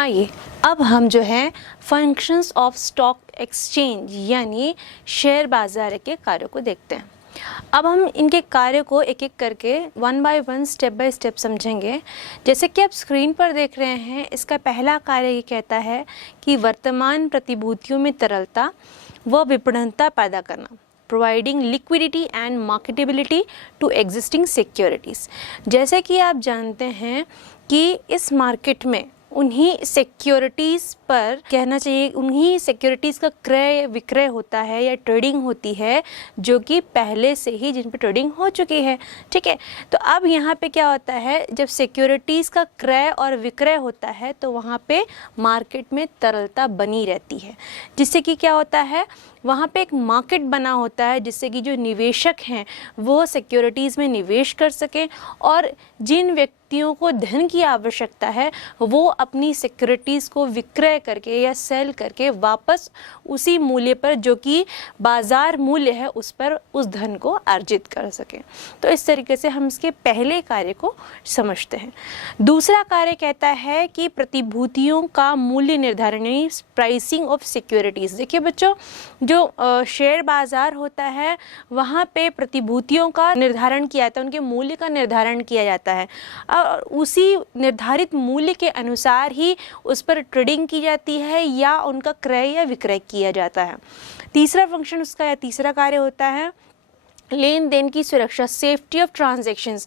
आइए अब हम जो है फंक्शंस ऑफ स्टॉक एक्सचेंज यानी शेयर बाजार के कार्यों को देखते हैं। अब हम इनके कार्य को एक एक करके one by one step by step समझेंगे। जैसे कि आप स्क्रीन पर देख रहे हैं, इसका पहला कार्य ये कहता है कि वर्तमान प्रतिभूतियों में तरलता व विपणनता पैदा करना, providing liquidity and marketability to existing securities. जैसे कि आप जानते हैं कि इस मार्केट में उन्हीं सिक्योरिटीज़ पर कहना चाहिए, उन्हीं सिक्योरिटीज़ का क्रय विक्रय होता है या ट्रेडिंग होती है जो कि पहले से ही जिन पर ट्रेडिंग हो चुकी है। ठीक है, तो अब यहाँ पे क्या होता है, जब सिक्योरिटीज़ का क्रय और विक्रय होता है तो वहाँ पे मार्केट में तरलता बनी रहती है, जिससे कि क्या होता है, वहाँ पे एक मार्केट बना होता है जिससे कि जो निवेशक हैं वो सिक्योरिटीज़ में निवेश कर सकें और जिन व्यक्तियों को धन की आवश्यकता है वो अपनी सिक्योरिटीज़ को विक्रय करके या सेल करके वापस उसी मूल्य पर जो कि बाज़ार मूल्य है उस पर उस धन को अर्जित कर सकें। तो इस तरीके से हम इसके पहले कार्य को समझते हैं। दूसरा कार्य कहता है कि प्रतिभूतियों का मूल्य निर्धारण यानी प्राइसिंग ऑफ सिक्योरिटीज़। देखिए बच्चों, जो शेयर बाज़ार होता है वहाँ पे प्रतिभूतियों का निर्धारण किया जाता है, उनके मूल्य का निर्धारण किया जाता है और उसी निर्धारित मूल्य के अनुसार ही उस पर ट्रेडिंग की जाती है या उनका क्रय या विक्रय किया जाता है। तीसरा फंक्शन उसका या तीसरा कार्य होता है लेन देन की सुरक्षा, सेफ्टी ऑफ ट्रांजैक्शंस।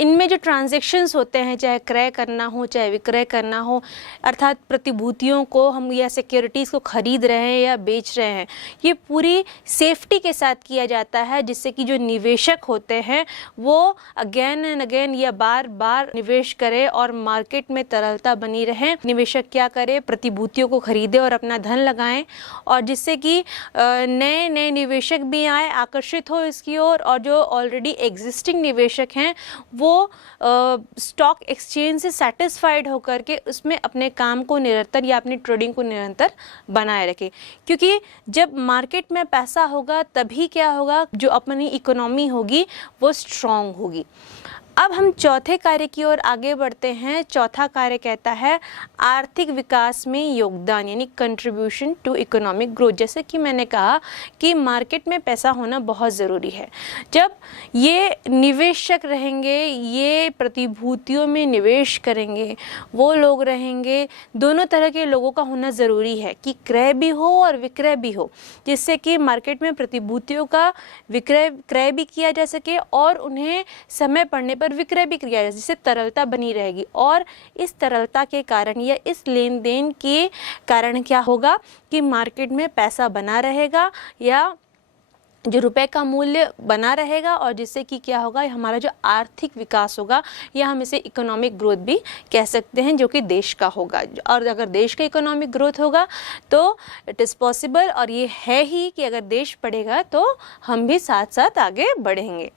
इनमें जो ट्रांजैक्शंस होते हैं, चाहे क्रय करना हो चाहे विक्रय करना हो, अर्थात प्रतिभूतियों को हम या सिक्योरिटीज़ को खरीद रहे हैं या बेच रहे हैं, ये पूरी सेफ्टी के साथ किया जाता है जिससे कि जो निवेशक होते हैं वो अगेन एंड अगेन या बार बार निवेश करें और मार्केट में तरलता बनी रहे। निवेशक क्या करे, प्रतिभूतियों को खरीदे और अपना धन लगाएं और जिससे कि नए नए निवेशक भी आए, आकर्षित हो इसकी और जो ऑलरेडी एग्जिस्टिंग निवेशक हैं वो स्टॉक एक्सचेंज से सेटिस्फाइड होकर के उसमें अपने काम को निरंतर या अपनी ट्रेडिंग को निरंतर बनाए रखें। क्योंकि जब मार्केट में पैसा होगा तभी क्या होगा, जो अपनी इकोनॉमी होगी वो स्ट्रॉन्ग होगी। अब हम चौथे कार्य की ओर आगे बढ़ते हैं। चौथा कार्य कहता है आर्थिक विकास में योगदान यानी कंट्रीब्यूशन टू इकोनॉमिक ग्रोथ। जैसे कि मैंने कहा कि मार्केट में पैसा होना बहुत ज़रूरी है। जब ये निवेशक रहेंगे, ये प्रतिभूतियों में निवेश करेंगे, वो लोग रहेंगे, दोनों तरह के लोगों का होना ज़रूरी है कि क्रय भी हो और विक्रय भी हो, जिससे कि मार्केट में प्रतिभूतियों का विक्रय क्रय भी किया जा सके और उन्हें समय पड़ने पर विक्रय भी किया जाए, जिससे तरलता बनी रहेगी। और इस तरलता के कारण या इस लेन देन के कारण क्या होगा कि मार्केट में पैसा बना रहेगा या जो रुपए का मूल्य बना रहेगा और जिससे कि क्या होगा, हमारा जो आर्थिक विकास होगा या हम इसे इकोनॉमिक ग्रोथ भी कह सकते हैं, जो कि देश का होगा। और अगर देश का इकोनॉमिक ग्रोथ होगा तो इट इज़ पॉसिबल, और ये है ही कि अगर देश बढ़ेगा तो हम भी साथ साथ आगे बढ़ेंगे।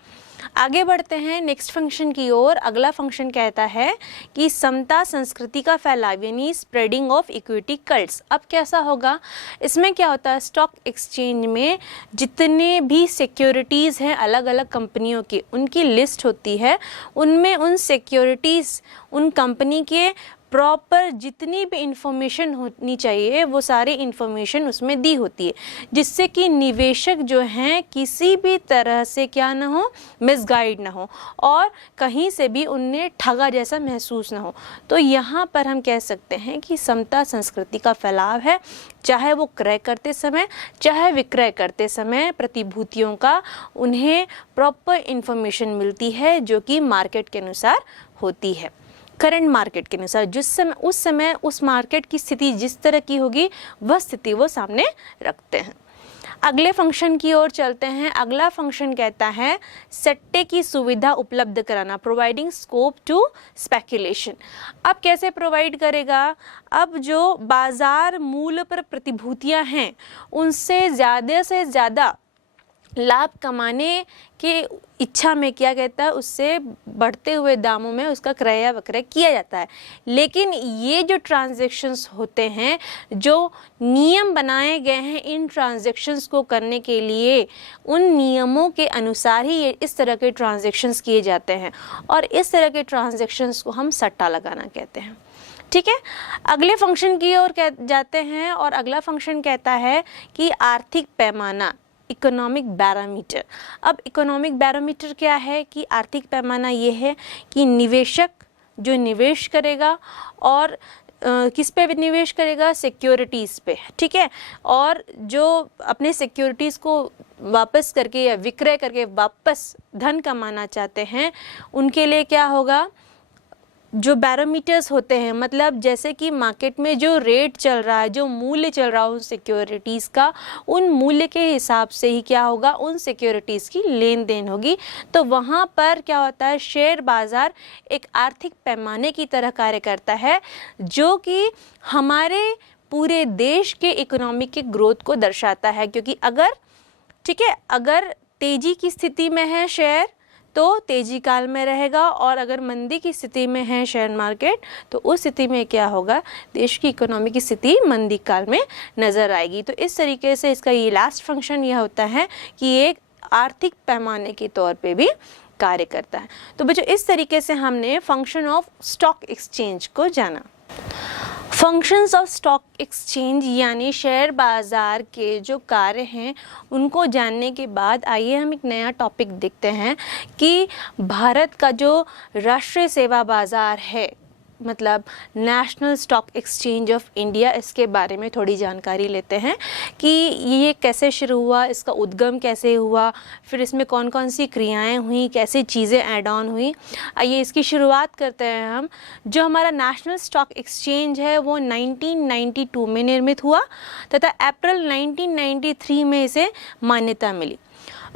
आगे बढ़ते हैं नेक्स्ट फंक्शन की ओर। अगला फंक्शन कहता है कि समता संस्कृति का फैलाव यानी स्प्रेडिंग ऑफ इक्विटी कल्ट्स। अब कैसा होगा, इसमें क्या होता है, स्टॉक एक्सचेंज में जितने भी सिक्योरिटीज़ हैं अलग अलग कंपनियों की, उनकी लिस्ट होती है। उनमें उन सिक्योरिटीज़, उन कंपनी के प्रॉपर जितनी भी इंफॉर्मेशन होनी चाहिए वो सारी इंफॉर्मेशन उसमें दी होती है, जिससे कि निवेशक जो हैं किसी भी तरह से क्या ना हो, मिसगाइड ना हो और कहीं से भी उन्हें ठगा जैसा महसूस ना हो। तो यहाँ पर हम कह सकते हैं कि समता संस्कृति का फैलाव है, चाहे वो क्रय करते समय चाहे विक्रय करते समय प्रतिभूतियों का उन्हें प्रॉपर इंफॉर्मेशन मिलती है जो कि मार्केट के अनुसार होती है, करंट मार्केट के अनुसार। जिस समय उस मार्केट की स्थिति जिस तरह की होगी वह स्थिति वो सामने रखते हैं। अगले फंक्शन की ओर चलते हैं। अगला फंक्शन कहता है सट्टे की सुविधा उपलब्ध कराना, प्रोवाइडिंग स्कोप टू स्पेकुलेशन। अब कैसे प्रोवाइड करेगा, अब जो बाजार मूल्य पर प्रतिभूतियां हैं उनसे ज़्यादा लाभ कमाने के इच्छा में क्या कहता है, उससे बढ़ते हुए दामों में उसका क्रय या विक्रय किया जाता है। लेकिन ये जो ट्रांजैक्शंस होते हैं, जो नियम बनाए गए हैं इन ट्रांजैक्शंस को करने के लिए, उन नियमों के अनुसार ही ये इस तरह के ट्रांजैक्शंस किए जाते हैं और इस तरह के ट्रांजैक्शंस को हम सट्टा लगाना कहते हैं। ठीक है, अगले फंक्शन की ओर जाते हैं और अगला फंक्शन कहता है कि आर्थिक पैमाना, इकोनॉमिक बैरोमीटर। अब इकोनॉमिक बैरोमीटर क्या है कि आर्थिक पैमाना ये है कि निवेशक जो निवेश करेगा और किस पे निवेश करेगा, सिक्योरिटीज़ पे, ठीक है, और जो अपने सिक्योरिटीज़ को वापस करके या विक्रय करके वापस धन कमाना चाहते हैं उनके लिए क्या होगा, जो बैरोमीटर्स होते हैं, मतलब जैसे कि मार्केट में जो रेट चल रहा है, जो मूल्य चल रहा है उन सिक्योरिटीज़ का, उन मूल्य के हिसाब से ही क्या होगा, उन सिक्योरिटीज़ की लेन देन होगी। तो वहाँ पर क्या होता है, शेयर बाज़ार एक आर्थिक पैमाने की तरह कार्य करता है जो कि हमारे पूरे देश के इकोनॉमी के ग्रोथ को दर्शाता है। क्योंकि अगर, ठीक है, अगर तेज़ी की स्थिति में है शेयर तो तेजी काल में रहेगा, और अगर मंदी की स्थिति में है शेयर मार्केट तो उस स्थिति में क्या होगा, देश की इकोनॉमी की स्थिति मंदी काल में नज़र आएगी। तो इस तरीके से इसका ये लास्ट फंक्शन यह होता है कि एक आर्थिक पैमाने के तौर पे भी कार्य करता है। तो बच्चों इस तरीके से हमने फंक्शन ऑफ स्टॉक एक्सचेंज को जाना। फंक्शंस ऑफ स्टॉक एक्सचेंज यानी शेयर बाज़ार के जो कार्य हैं उनको जानने के बाद आइए हम एक नया टॉपिक देखते हैं कि भारत का जो राष्ट्रीय सेवा बाज़ार है, मतलब national stock exchange of India, इसके बारे में थोड़ी जानकारी लेते हैं कि ये कैसे शुरू हुआ, इसका उद्गम कैसे हुआ, फिर इसमें कौन कौन सी क्रियाएं हुई, कैसे चीज़ें ऐड ऑन हुई। आइए इसकी शुरुआत करते हैं हम। जो हमारा नेशनल स्टॉक एक्सचेंज है वो 1992 में निर्मित हुआ तथा अप्रैल 1993 में इसे मान्यता मिली।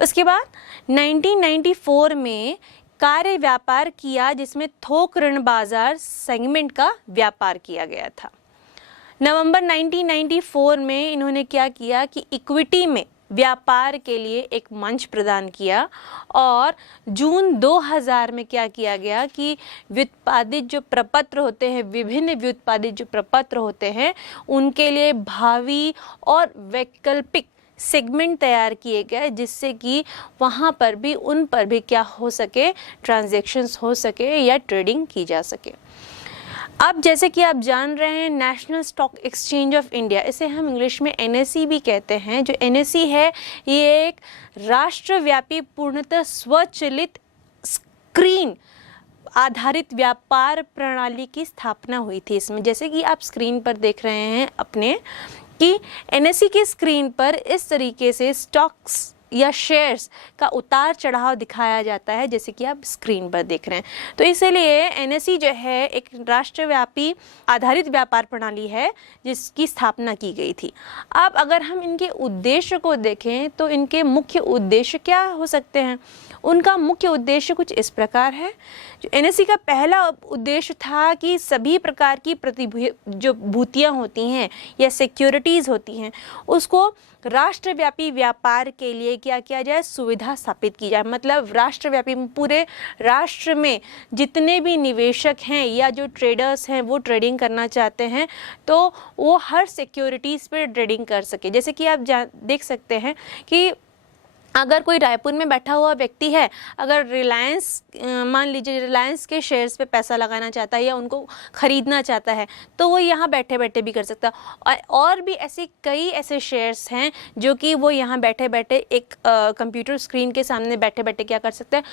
उसके बाद 1994 में कार्य व्यापार किया जिसमें थोक ऋण बाजार सेगमेंट का व्यापार किया गया था। नवंबर 1994 में इन्होंने क्या किया कि इक्विटी में व्यापार के लिए एक मंच प्रदान किया, और जून 2000 में क्या किया गया कि व्युत्पादित जो प्रपत्र होते हैं, विभिन्न व्युत्पादित जो प्रपत्र होते हैं उनके लिए भावी और वैकल्पिक सेगमेंट तैयार किए गए, जिससे कि वहाँ पर भी उन पर भी क्या हो सके, ट्रांजैक्शंस हो सके या ट्रेडिंग की जा सके। अब जैसे कि आप जान रहे हैं national stock exchange of India, इसे हम इंग्लिश में NSE भी कहते हैं। जो NSE है ये एक राष्ट्रव्यापी पूर्णतः स्वचालित स्क्रीन आधारित व्यापार प्रणाली की स्थापना हुई थी इसमें। जैसे कि आप स्क्रीन पर देख रहे हैं अपने कि NSE की स्क्रीन पर इस तरीके से स्टॉक्स या शेयर्स का उतार चढ़ाव दिखाया जाता है, जैसे कि आप स्क्रीन पर देख रहे हैं। तो इसीलिए NSE जो है एक राष्ट्रव्यापी आधारित व्यापार प्रणाली है जिसकी स्थापना की गई थी। अब अगर हम इनके उद्देश्य को देखें तो इनके मुख्य उद्देश्य क्या हो सकते हैं। उनका मुख्य उद्देश्य कुछ इस प्रकार है। जो NSE का पहला उद्देश्य था कि सभी प्रकार की जो भूतियाँ होती हैं या सिक्योरिटीज़ होती हैं उसको राष्ट्रव्यापी व्यापार के लिए क्या किया जाए, सुविधा स्थापित की जाए। मतलब राष्ट्रव्यापी, पूरे राष्ट्र में जितने भी निवेशक हैं या जो ट्रेडर्स हैं वो ट्रेडिंग करना चाहते हैं तो वो हर सिक्योरिटीज़ पर ट्रेडिंग कर सके। जैसे कि आप देख सकते हैं कि अगर कोई रायपुर में बैठा हुआ व्यक्ति है, अगर रिलायंस, मान लीजिए रिलायंस के शेयर्स पे पैसा लगाना चाहता है या उनको ख़रीदना चाहता है तो वो यहाँ बैठे बैठे भी कर सकता है। और भी कई ऐसे शेयर्स हैं जो कि वो यहाँ बैठे बैठे एक कंप्यूटर स्क्रीन के सामने बैठे बैठे क्या कर सकते हैं,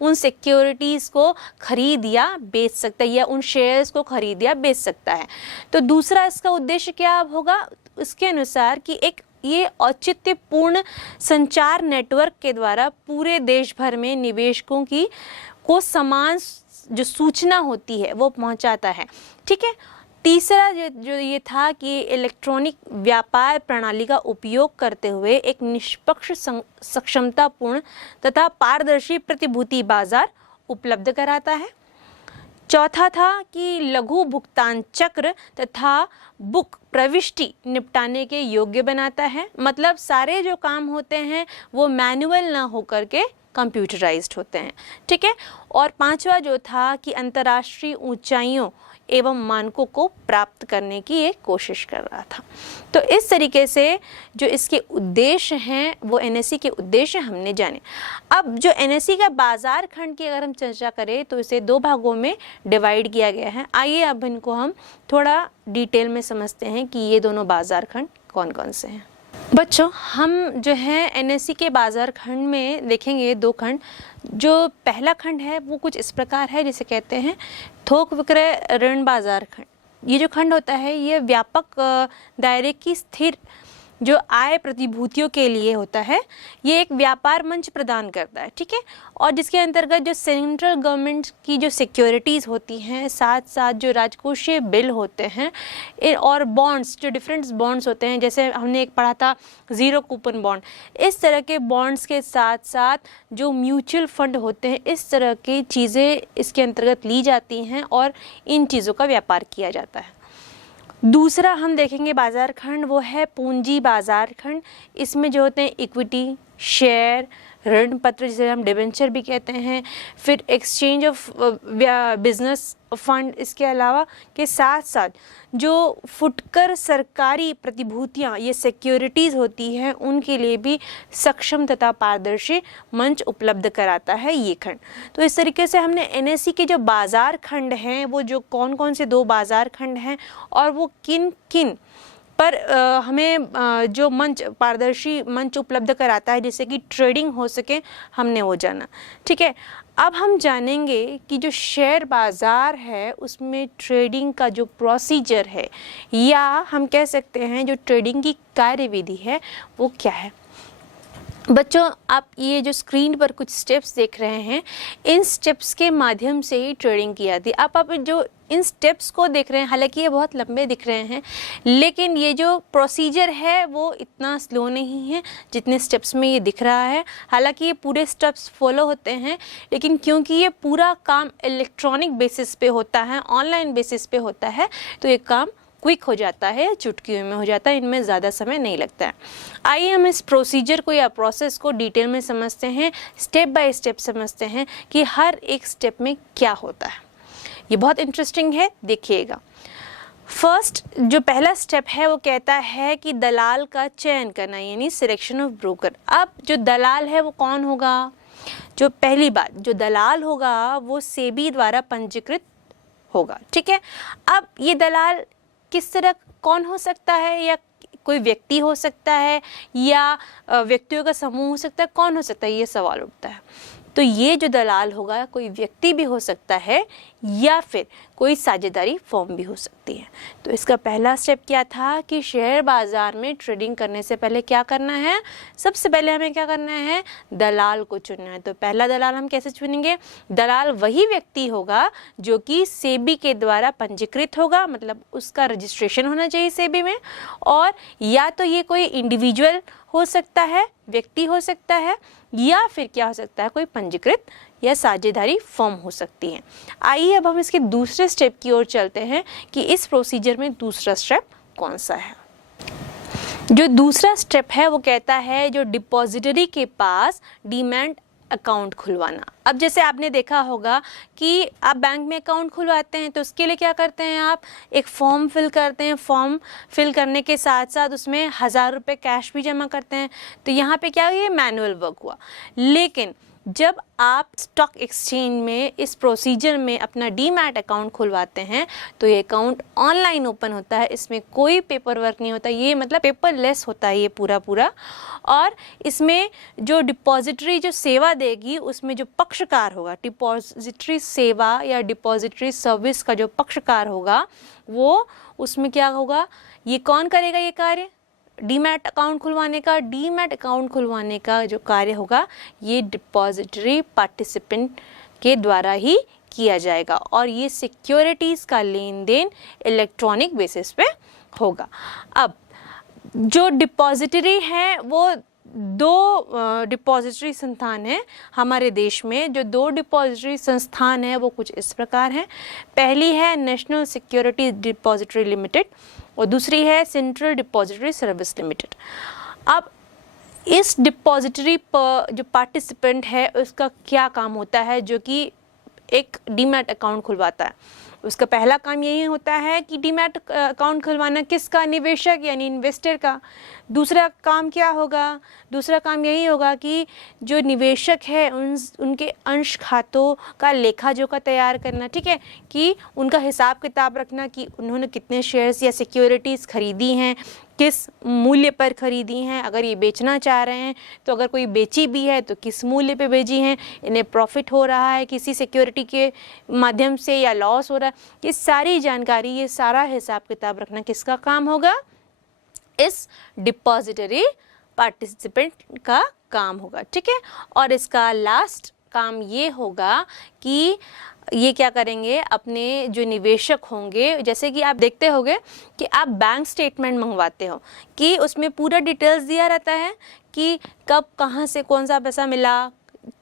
उन सिक्योरिटीज़ को ख़रीद या बेच सकता है या उन शेयर्स को ख़रीद या बेच सकता है। तो दूसरा इसका उद्देश्य क्या होगा, उसके अनुसार कि एक ये औचित्यपूर्ण संचार नेटवर्क के द्वारा पूरे देश भर में निवेशकों को समान जो सूचना होती है वो पहुंचाता है। ठीक है। तीसरा जो ये था कि इलेक्ट्रॉनिक व्यापार प्रणाली का उपयोग करते हुए एक निष्पक्ष, सक्षमतापूर्ण तथा पारदर्शी प्रतिभूति बाजार उपलब्ध कराता है। चौथा था कि लघु भुगतान चक्र तथा बुक प्रविष्टि निपटाने के योग्य बनाता है। मतलब सारे जो काम होते हैं वो मैनुअल ना होकर के कंप्यूटराइज्ड होते हैं। ठीक है। और पांचवा जो था कि अंतर्राष्ट्रीय ऊंचाइयों एवं मानकों को प्राप्त करने की एक कोशिश कर रहा था। तो इस तरीके से जो इसके उद्देश्य हैं वो एनएसई के उद्देश्य हमने जाने। अब जो एनएसई का बाजार खंड की अगर हम चर्चा करें तो इसे 2 भागों में डिवाइड किया गया है। आइए अब इनको हम थोड़ा डिटेल में समझते हैं कि ये दोनों बाजार खंड कौन कौन से हैं। बच्चों, हम जो है एनएसई के बाजार खंड में देखेंगे 2 खंड। जो पहला खंड है वो कुछ इस प्रकार है, जिसे कहते हैं थोक विक्रय ऋण बाजार खंड। ये जो खंड होता है ये व्यापक दायरे की स्थिर जो आय प्रतिभूतियों के लिए होता है। ये एक व्यापार मंच प्रदान करता है, ठीक है, और जिसके अंतर्गत जो सेंट्रल गवर्नमेंट की जो सिक्योरिटीज़ होती हैं, साथ साथ जो राजकोषीय बिल होते हैं और बॉन्ड्स, जो डिफरेंट बॉन्ड्स होते हैं, जैसे हमने एक पढ़ा था ज़ीरो कूपन बॉन्ड, इस तरह के बॉन्ड्स के साथ साथ जो म्यूचुअल फंड होते हैं, इस तरह की चीज़ें इसके अंतर्गत ली जाती हैं और इन चीज़ों का व्यापार किया जाता है। दूसरा हम देखेंगे बाजार खंड, वो है पूंजी बाजार खंड। इसमें जो होते हैं इक्विटी, शेयर, ऋण पत्र जिसे हम डिबेंचर भी कहते हैं, फिर एक्सचेंज ऑफ बिजनेस फंड, इसके अलावा के साथ साथ जो फुटकर सरकारी प्रतिभूतियाँ, ये सिक्योरिटीज़ होती हैं, उनके लिए भी सक्षम तथा पारदर्शी मंच उपलब्ध कराता है ये खंड। तो इस तरीके से हमने एनएसई के जो बाजार खंड हैं वो जो कौन कौन से 2 बाजार खंड हैं और वो किन किन पर हमें जो मंच, पारदर्शी मंच उपलब्ध कराता है जिससे कि ट्रेडिंग हो सके, हमने वो जाना, ठीक है। अब हम जानेंगे कि जो शेयर बाज़ार है उसमें ट्रेडिंग का जो प्रोसीजर है, या हम कह सकते हैं जो ट्रेडिंग की कार्यविधि है वो क्या है। बच्चों, आप ये जो स्क्रीन पर कुछ स्टेप्स देख रहे हैं, इन स्टेप्स के माध्यम से ही ट्रेडिंग की जाती है। आप जो इन स्टेप्स को देख रहे हैं, हालांकि ये बहुत लंबे दिख रहे हैं, लेकिन ये जो प्रोसीजर है वो इतना स्लो नहीं है जितने स्टेप्स में ये दिख रहा है। हालांकि ये पूरे स्टेप्स फॉलो होते हैं, लेकिन क्योंकि ये पूरा काम इलेक्ट्रॉनिक बेसिस पे होता है, ऑनलाइन बेसिस पे होता है, तो ये काम क्विक हो जाता है, चुटकियों में हो जाता है, इनमें ज़्यादा समय नहीं लगता है। आइए हम इस प्रोसीजर को या प्रोसेस को डिटेल में समझते हैं, स्टेप बाय स्टेप समझते हैं कि हर एक स्टेप में क्या होता है। ये बहुत इंटरेस्टिंग है, देखिएगा। फर्स्ट जो पहला स्टेप है वो कहता है कि दलाल का चयन करना, यानी सिलेक्शन ऑफ ब्रोकर। अब जो दलाल है वो कौन होगा? जो पहली बात, जो दलाल होगा वो सेबी द्वारा पंजीकृत होगा, ठीक है। अब ये दलाल किस तरह, कौन हो सकता है, या कोई व्यक्ति हो सकता है या व्यक्तियों का समूह हो सकता है, कौन हो सकता है, ये सवाल उठता है। तो ये जो दलाल होगा कोई व्यक्ति भी हो सकता है या फिर कोई साझेदारी फर्म भी हो सकती है। तो इसका पहला स्टेप क्या था कि शेयर बाज़ार में ट्रेडिंग करने से पहले क्या करना है? सबसे पहले हमें क्या करना है? दलाल को चुनना है। तो पहला दलाल हम कैसे चुनेंगे? दलाल वही व्यक्ति होगा जो कि सेबी के द्वारा पंजीकृत होगा, मतलब उसका रजिस्ट्रेशन होना चाहिए सेबी में, और या तो ये कोई इंडिविजुअल हो सकता है, व्यक्ति हो सकता है, या फिर क्या हो सकता है, कोई पंजीकृत या साझेदारी फर्म हो सकती है। आइए अब हम इसके दूसरे स्टेप की ओर चलते हैं कि इस प्रोसीजर में दूसरा स्टेप कौन सा है। जो दूसरा स्टेप है वो कहता है जो डिपॉजिटरी के पास डीमैट अकाउंट खुलवाना। अब जैसे आपने देखा होगा कि आप बैंक में अकाउंट खुलवाते हैं तो उसके लिए क्या करते हैं, आप एक फॉर्म फिल करते हैं। फॉर्म फिल करने के साथ साथ उसमें 1000 रुपये कैश भी जमा करते हैं। तो यहाँ पे क्या, ये मैनुअल वर्क हुआ। लेकिन जब आप स्टॉक एक्सचेंज में इस प्रोसीजर में अपना डीमैट अकाउंट खुलवाते हैं तो ये अकाउंट ऑनलाइन ओपन होता है, इसमें कोई पेपर वर्क नहीं होता, ये मतलब पेपरलेस होता है ये पूरा। और इसमें जो डिपॉजिटरी जो सेवा देगी उसमें जो पक्षकार होगा, डिपॉजिटरी सेवा या डिपॉजिटरी सर्विस का जो पक्षकार होगा वो उसमें क्या होगा, ये कौन करेगा ये कार्य? डीमैट अकाउंट खुलवाने का। डीमैट अकाउंट खुलवाने का जो कार्य होगा ये डिपॉजिटरी पार्टिसिपेंट के द्वारा ही किया जाएगा, और ये सिक्योरिटीज़ का लेन देन इलेक्ट्रॉनिक बेसिस पे होगा। अब जो डिपॉजिटरी है वो 2 डिपॉजिटरी संस्थान हैं हमारे देश में। जो 2 डिपॉजिटरी संस्थान हैं वो कुछ इस प्रकार हैं। पहली है नेशनल सिक्योरिटी डिपॉजिटरी लिमिटेड और दूसरी है सेंट्रल डिपॉजिटरी सर्विस लिमिटेड। अब इस डिपॉजिटरी पर जो पार्टिसिपेंट है उसका क्या काम होता है, जो कि एक डीमैट अकाउंट खुलवाता है? उसका पहला काम यही होता है कि डीमैट अकाउंट खुलवाना, किसका? निवेशक यानी इन्वेस्टर का। दूसरा काम क्या होगा? दूसरा काम यही होगा कि जो निवेशक है उनके अंश खातों का लेखा जोखा तैयार करना, ठीक है, कि उनका हिसाब किताब रखना कि उन्होंने कितने शेयर्स या सिक्योरिटीज़ खरीदी हैं, किस मूल्य पर खरीदी हैं, अगर ये बेचना चाह रहे हैं तो अगर कोई बेची भी है तो किस मूल्य पे बेची हैं, इन्हें प्रॉफिट हो रहा है किसी सिक्योरिटी के माध्यम से या लॉस हो रहा है, ये सारी जानकारी, ये सारा हिसाब किताब रखना किसका काम होगा? इस डिपॉजिटरी पार्टिसिपेंट का काम होगा, ठीक है। और इसका लास्ट काम ये होगा कि ये क्या करेंगे, अपने जो निवेशक होंगे, जैसे कि आप देखते होंगे कि आप बैंक स्टेटमेंट मंगवाते हो कि उसमें पूरा डिटेल्स दिया रहता है कि कब कहाँ से कौन सा पैसा मिला,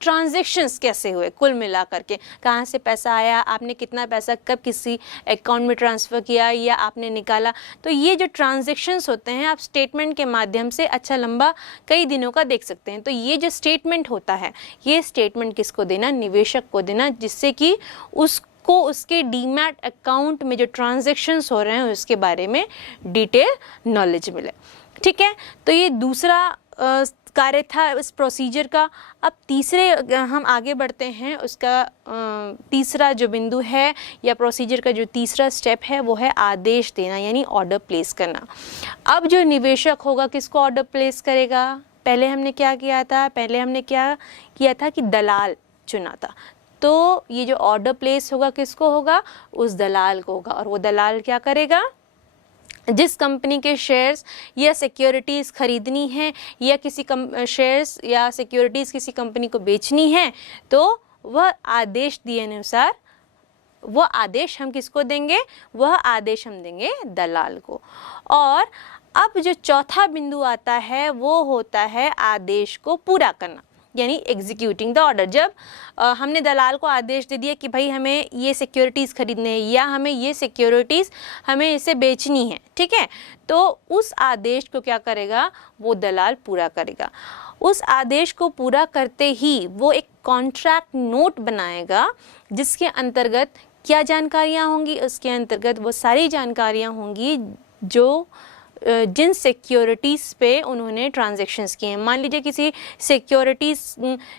ट्रांजैक्शंस कैसे हुए, कुल मिला करके कहाँ से पैसा आया, आपने कितना पैसा कब किसी अकाउंट में ट्रांसफ़र किया या आपने निकाला। तो ये जो ट्रांजैक्शंस होते हैं आप स्टेटमेंट के माध्यम से अच्छा लंबा कई दिनों का देख सकते हैं। तो ये जो स्टेटमेंट होता है, ये स्टेटमेंट किसको देना? निवेशक को देना, जिससे कि उसको उसके डीमैट अकाउंट में जो ट्रांजैक्शंस हो रहे हैं उसके बारे में डिटेल नॉलेज मिले, ठीक है। तो ये दूसरा कार्य था इस प्रोसीजर का। अब तीसरे हम आगे बढ़ते हैं, उसका तीसरा जो बिंदु है या प्रोसीजर का जो तीसरा स्टेप है वो है आदेश देना, यानी ऑर्डर प्लेस करना। अब जो निवेशक होगा किसको ऑर्डर प्लेस करेगा? पहले हमने क्या किया था? पहले हमने क्या किया था कि दलाल चुना था। तो ये जो ऑर्डर प्लेस होगा किसको होगा? उस दलाल को होगा। और वो दलाल क्या करेगा? जिस कंपनी के शेयर्स या सिक्योरिटीज़ खरीदनी है या किसी शेयर्स या सिक्योरिटीज़ किसी कंपनी को बेचनी है, तो वह आदेश दिए अनुसार वह आदेश हम किसको देंगे? वह आदेश हम देंगे दलाल को। और अब जो चौथा बिंदु आता है वो होता है आदेश को पूरा करना, यानी एग्जीक्यूटिंग द ऑर्डर। जब हमने दलाल को आदेश दे दिया कि भाई हमें ये सिक्योरिटीज़ खरीदने हैं या हमें ये सिक्योरिटीज़ हमें इसे बेचनी है, ठीक है, तो उस आदेश को क्या करेगा? वो दलाल पूरा करेगा। उस आदेश को पूरा करते ही वो एक कॉन्ट्रैक्ट नोट बनाएगा, जिसके अंतर्गत क्या जानकारियाँ होंगी? उसके अंतर्गत वो सारी जानकारियाँ होंगी जो जिन सिक्योरिटीज़ पे उन्होंने ट्रांजैक्शंस किए हैं। मान लीजिए किसी सिक्योरिटीज़,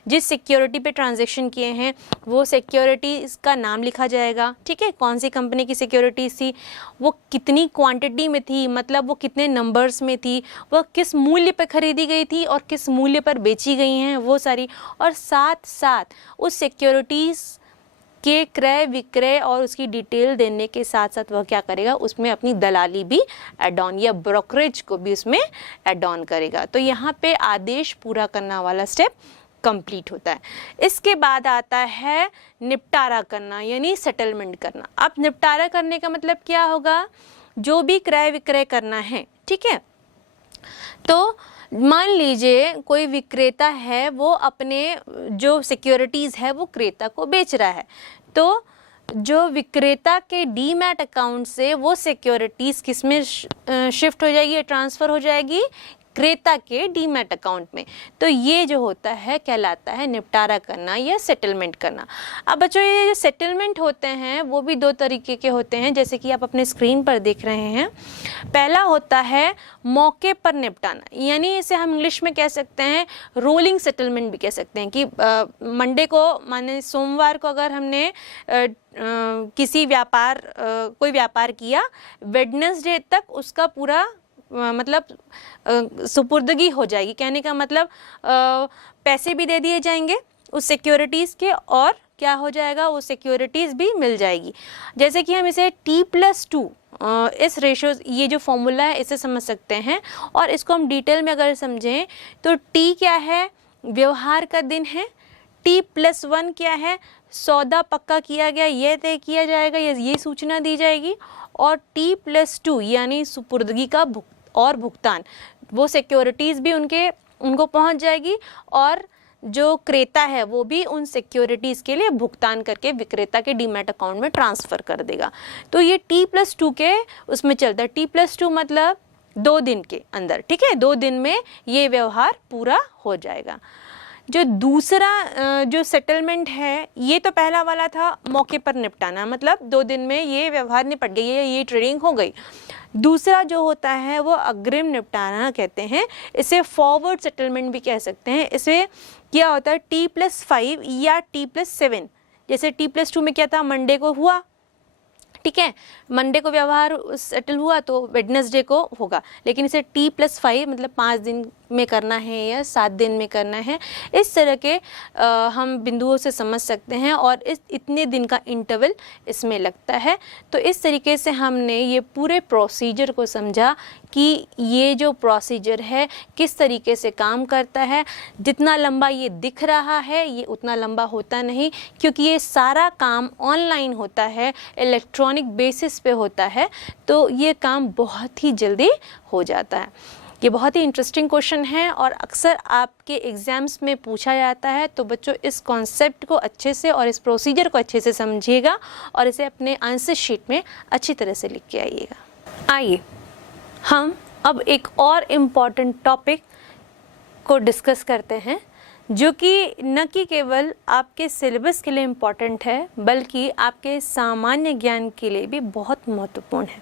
जिस सिक्योरिटी पे ट्रांजैक्शन किए हैं वो सिक्योरिटीज़ का नाम लिखा जाएगा, ठीक है, कौन सी कंपनी की सिक्योरिटीज़ थी, वो कितनी क्वांटिटी में थी, मतलब वो कितने नंबर्स में थी, वह किस मूल्य पर खरीदी गई थी और किस मूल्य पर बेची गई हैं, वो सारी। और साथ साथ उस सिक्योरिटीज़ के क्रय विक्रय और उसकी डिटेल देने के साथ साथ वह क्या करेगा? उसमें अपनी दलाली भी ऐड ऑन या ब्रोकरेज को भी उसमें ऐड ऑन करेगा। तो यहाँ पे आदेश पूरा करना वाला स्टेप कंप्लीट होता है। इसके बाद आता है निपटारा करना, यानी सेटलमेंट करना। अब निपटारा करने का मतलब क्या होगा? जो भी क्रय विक्रय करना है, ठीक है, तो मान लीजिए कोई विक्रेता है, वो अपने जो सिक्योरिटीज़ है वो क्रेता को बेच रहा है, तो जो विक्रेता के डीमैट अकाउंट से वो सिक्योरिटीज़ किस में शिफ्ट हो जाएगी, ट्रांसफ़र हो जाएगी? क्रेता के डीमैट अकाउंट में। तो ये जो होता है कहलाता है निपटारा करना या सेटलमेंट करना। अब बच्चों ये जो सेटलमेंट होते हैं वो भी दो तरीके के होते हैं, जैसे कि आप अपने स्क्रीन पर देख रहे हैं। पहला होता है मौके पर निपटाना, यानी इसे हम इंग्लिश में कह सकते हैं रोलिंग सेटलमेंट भी कह सकते हैं कि मंडे को, माने सोमवार को अगर हमने किसी कोई व्यापार किया, वेडनेसडे तक उसका पूरा मतलब सुपुर्दगी हो जाएगी। कहने का मतलब पैसे भी दे दिए जाएंगे उस सिक्योरिटीज़ के और क्या हो जाएगा? वो सिक्योरिटीज़ भी मिल जाएगी। जैसे कि हम इसे T+2 इस रेशो, ये जो फॉर्मूला है इसे समझ सकते हैं। और इसको हम डिटेल में अगर समझें तो T क्या है? व्यवहार का दिन है। T+1 क्या है? सौदा पक्का किया गया, ये तय किया जाएगा, ये सूचना दी जाएगी। और T+2 यानी सुपुर्दगी का भुगतान, वो सिक्योरिटीज़ भी उनको पहुंच जाएगी और जो क्रेता है वो भी उन सिक्योरिटीज़ के लिए भुगतान करके विक्रेता के डीमैट अकाउंट में ट्रांसफ़र कर देगा। तो ये T+2 के उसमें चलता है। T+2 मतलब 2 दिन के अंदर, ठीक है, 2 दिन में ये व्यवहार पूरा हो जाएगा। जो दूसरा जो सेटलमेंट है, ये तो पहला वाला था मौके पर निपटाना, मतलब 2 दिन में ये व्यवहार निपट गई, ये ट्रेडिंग हो गई। दूसरा जो होता है वो अग्रिम निपटाना कहते हैं, इसे फॉरवर्ड सेटलमेंट भी कह सकते हैं। इसे क्या होता है T+5 या T+7, जैसे T+2 में क्या था, मंडे को हुआ, ठीक है, मंडे को व्यवहार सेटल हुआ तो वेडनेसडे को होगा, लेकिन इसे T+5 मतलब 5 दिन में करना है या 7 दिन में करना है, इस तरह के हम बिंदुओं से समझ सकते हैं और इस इतने दिन का इंटरवल इसमें लगता है। तो इस तरीके से हमने ये पूरे प्रोसीजर को समझा कि ये जो प्रोसीजर है किस तरीके से काम करता है। जितना लंबा ये दिख रहा है ये उतना लंबा होता नहीं, क्योंकि ये सारा काम ऑनलाइन होता है, इलेक्ट्रॉनिक बेसिस पे होता है, तो ये काम बहुत ही जल्दी हो जाता है। ये बहुत ही इंटरेस्टिंग क्वेश्चन है और अक्सर आपके एग्ज़ाम्स में पूछा जाता है। तो बच्चों इस कॉन्सेप्ट को अच्छे से और इस प्रोसीजर को अच्छे से समझिएगा और इसे अपने आंसर शीट में अच्छी तरह से लिख के आइएगा। आइए हम अब एक और इम्पॉर्टेंट टॉपिक को डिस्कस करते हैं, जो कि न कि केवल आपके सिलेबस के लिए इम्पॉर्टेंट है बल्कि आपके सामान्य ज्ञान के लिए भी बहुत महत्वपूर्ण है।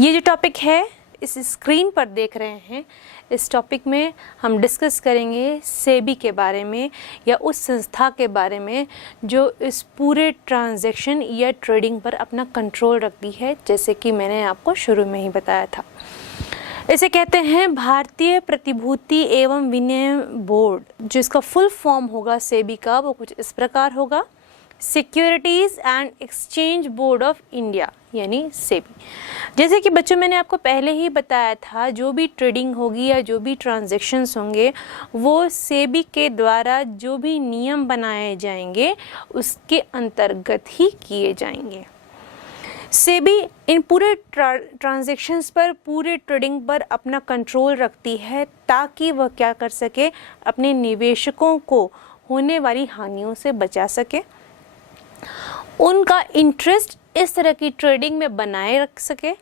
ये जो टॉपिक है इस स्क्रीन पर देख रहे हैं, इस टॉपिक में हम डिस्कस करेंगे सेबी के बारे में या उस संस्था के बारे में जो इस पूरे ट्रांजैक्शन या ट्रेडिंग पर अपना कंट्रोल रखती है, जैसे कि मैंने आपको शुरू में ही बताया था। इसे कहते हैं भारतीय प्रतिभूति एवं विनिमय बोर्ड। जो इसका फुल फॉर्म होगा सेबी का वो कुछ इस प्रकार होगा, securities and exchange board of India यानी सेबी। जैसे कि बच्चों मैंने आपको पहले ही बताया था, जो भी ट्रेडिंग होगी या जो भी ट्रांजैक्शंस होंगे वो सेबी के द्वारा जो भी नियम बनाए जाएंगे उसके अंतर्गत ही किए जाएंगे। सेबी इन पूरे ट्रांजैक्शंस पर, पूरे ट्रेडिंग पर अपना कंट्रोल रखती है ताकि वह क्या कर सके, अपने निवेशकों को होने वाली हानियों से बचा सके, उनका इंटरेस्ट इस तरह की ट्रेडिंग में बनाए रख सके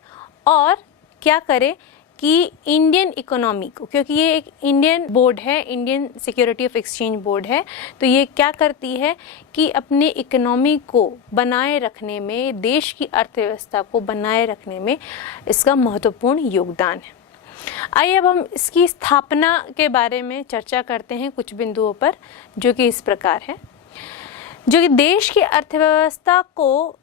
और क्या करे कि इंडियन इकोनॉमी को, क्योंकि ये एक इंडियन बोर्ड है, Indian security of exchange board है, तो ये क्या करती है कि अपने इकोनॉमी को बनाए रखने में, देश की अर्थव्यवस्था को बनाए रखने में इसका महत्वपूर्ण योगदान है। आइए अब हम इसकी स्थापना के बारे में चर्चा करते हैं कुछ बिंदुओं पर, जो कि इस प्रकार है। जो कि देश की अर्थव्यवस्था को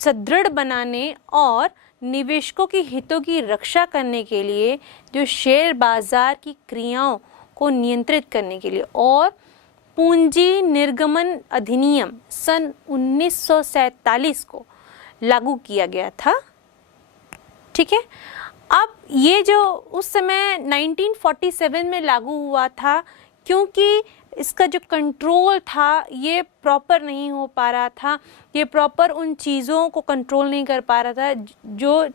सुदृढ़ बनाने और निवेशकों की हितों की रक्षा करने के लिए, जो शेयर बाजार की क्रियाओं को नियंत्रित करने के लिए और पूंजी निर्गमन अधिनियम सन 1947 को लागू किया गया था, ठीक है। अब ये जो उस समय 1947 में लागू हुआ था, क्योंकि इसका जो कंट्रोल था ये प्रॉपर नहीं हो पा रहा था, ये प्रॉपर उन चीज़ों को कंट्रोल नहीं कर पा रहा था जो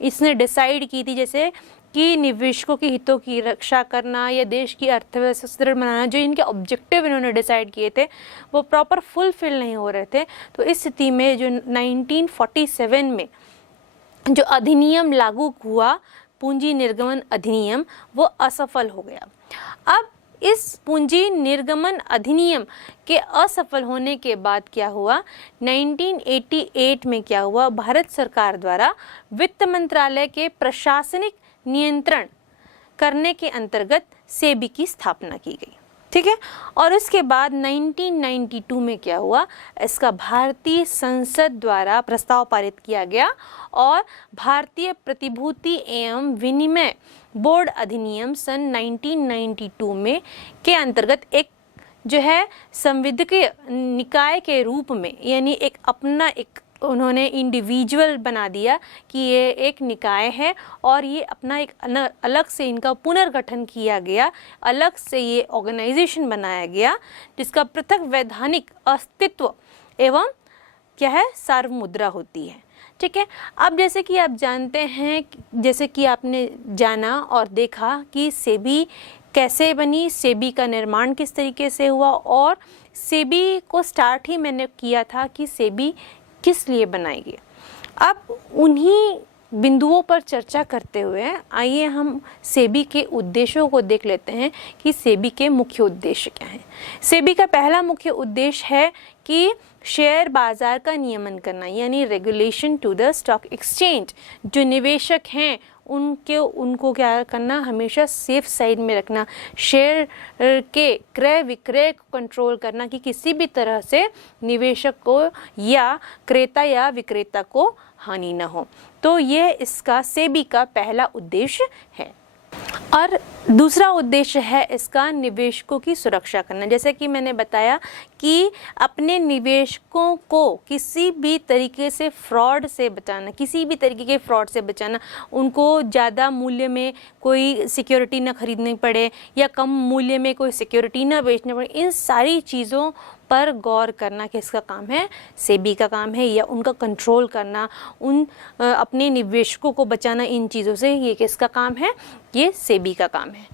इसने डिसाइड की थी, जैसे कि निवेशकों के हितों की रक्षा करना या देश की अर्थव्यवस्था सुदृढ़ बनाना। जो इनके ऑब्जेक्टिव इन्होंने डिसाइड किए थे वो प्रॉपर फुलफिल नहीं हो रहे थे। तो इस स्थिति में जो 1947 में जो अधिनियम लागू हुआ, पूंजी निर्गमन अधिनियम, वो असफल हो गया। अब इस पूंजी निर्गमन अधिनियम के असफल होने के बाद क्या हुआ, 1988 में क्या हुआ, भारत सरकार द्वारा वित्त मंत्रालय के प्रशासनिक नियंत्रण करने के अंतर्गत सेबी की स्थापना की गई, ठीक है। और उसके बाद 1992 में क्या हुआ, इसका भारतीय संसद द्वारा प्रस्ताव पारित किया गया और भारतीय प्रतिभूति एवं विनिमय बोर्ड अधिनियम सन 1992 में के अंतर्गत एक जो है संविधाकीय निकाय के रूप में, यानी एक अपना एक उन्होंने इंडिविजुअल बना दिया कि ये एक निकाय है और ये अपना एक अलग से इनका पुनर्गठन किया गया, अलग से ये ऑर्गेनाइजेशन बनाया गया जिसका पृथक वैधानिक अस्तित्व एवं क्या है, सार्वमुद्रा होती है, ठीक है। अब जैसे कि आप जानते हैं, जैसे कि आपने जाना और देखा कि सेबी कैसे बनी, सेबी का निर्माण किस तरीके से हुआ और सेबी को स्टार्ट ही मैंने किया था कि सेबी किस लिए बनाई गई। अब उन्हीं बिंदुओं पर चर्चा करते हुए आइए हम सेबी के उद्देश्यों को देख लेते हैं कि सेबी के मुख्य उद्देश्य क्या हैं। सेबी का पहला मुख्य उद्देश्य है कि शेयर बाजार का नियमन करना, यानी regulation to the stock exchange. जो निवेशक हैं उनको क्या करना, हमेशा सेफ साइड में रखना, शेयर के क्रय विक्रय को कंट्रोल करना कि किसी भी तरह से निवेशक को या क्रेता या विक्रेता को हानि न हो। तो यह इसका सेबी का पहला उद्देश्य है। और दूसरा उद्देश्य है इसका निवेशकों की सुरक्षा करना। जैसे कि मैंने बताया कि अपने निवेशकों को किसी भी तरीके से फ्रॉड से बचाना, किसी भी तरीके के फ्रॉड से बचाना, उनको ज़्यादा मूल्य में कोई सिक्योरिटी ना खरीदनी पड़े या कम मूल्य में कोई सिक्योरिटी ना बेचनी पड़े, इन सारी चीज़ों पर गौर करना किसका काम है, सेबी का काम है, या उनका कंट्रोल करना, अपने निवेशकों को बचाना इन चीज़ों से, ये किसका काम है, ये सेबी का काम है।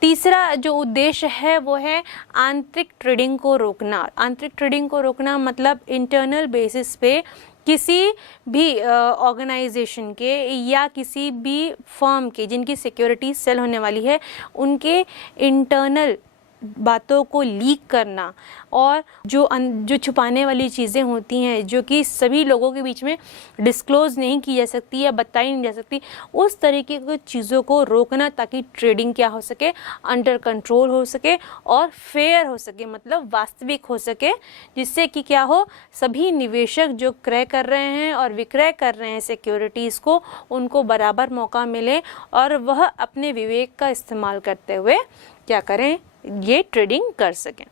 तीसरा जो उद्देश्य है वो है आंतरिक ट्रेडिंग को रोकना। आंतरिक ट्रेडिंग को रोकना मतलब इंटरनल बेसिस पे किसी भी ऑर्गेनाइजेशन के या किसी भी फर्म के जिनकी सिक्योरिटी सेल होने वाली है, उनके इंटरनल बातों को लीक करना और जो छुपाने वाली चीज़ें होती हैं जो कि सभी लोगों के बीच में डिस्क्लोज़ नहीं की जा सकती या बताई नहीं जा सकती, उस तरीके की चीज़ों को रोकना ताकि ट्रेडिंग क्या हो सके, अंडर कंट्रोल हो सके और फेयर हो सके, मतलब वास्तविक हो सके, जिससे कि क्या हो, सभी निवेशक जो क्रय कर रहे हैं और विक्रय कर रहे हैं सिक्योरिटीज़ को, उनको बराबर मौका मिले और वह अपने विवेक का इस्तेमाल करते हुए क्या करें, ये ट्रेडिंग कर सकें।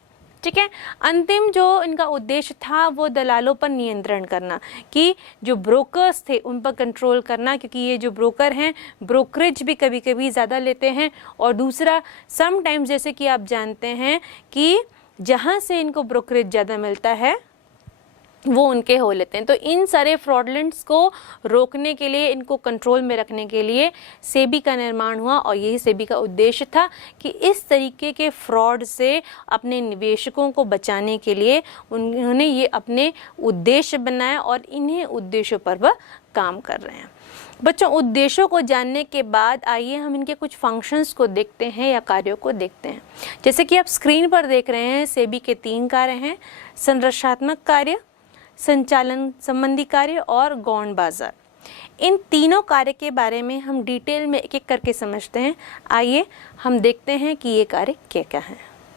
ठीक है। अंतिम जो इनका उद्देश्य था वो दलालों पर नियंत्रण करना, कि जो ब्रोकर्स थे उन पर कंट्रोल करना, क्योंकि ये जो ब्रोकर हैं ब्रोकरेज भी कभी कभी ज़्यादा लेते हैं, और दूसरा समटाइम्स जैसे कि आप जानते हैं कि जहाँ से इनको ब्रोकरेज ज़्यादा मिलता है वो उनके हो लेते हैं। तो इन सारे फ्रॉडलेंट्स को रोकने के लिए, इनको कंट्रोल में रखने के लिए सेबी का निर्माण हुआ, और यही सेबी का उद्देश्य था कि इस तरीके के फ्रॉड से अपने निवेशकों को बचाने के लिए उन्होंने ये अपने उद्देश्य बनाया और इन्हीं उद्देश्यों पर वह काम कर रहे हैं। बच्चों, उद्देश्यों को जानने के बाद आइए हम इनके कुछ फंक्शंस को देखते हैं या कार्यों को देखते हैं। जैसे कि आप स्क्रीन पर देख रहे हैं, सेबी के 3 कार्य हैं: संरचनात्मक कार्य, संचालन संबंधी कार्य और गौण बाजार। इन तीनों कार्य के बारे में हम डिटेल में एक एक करके समझते हैं। आइए हम देखते हैं कि ये कार्य क्या क्या हैं।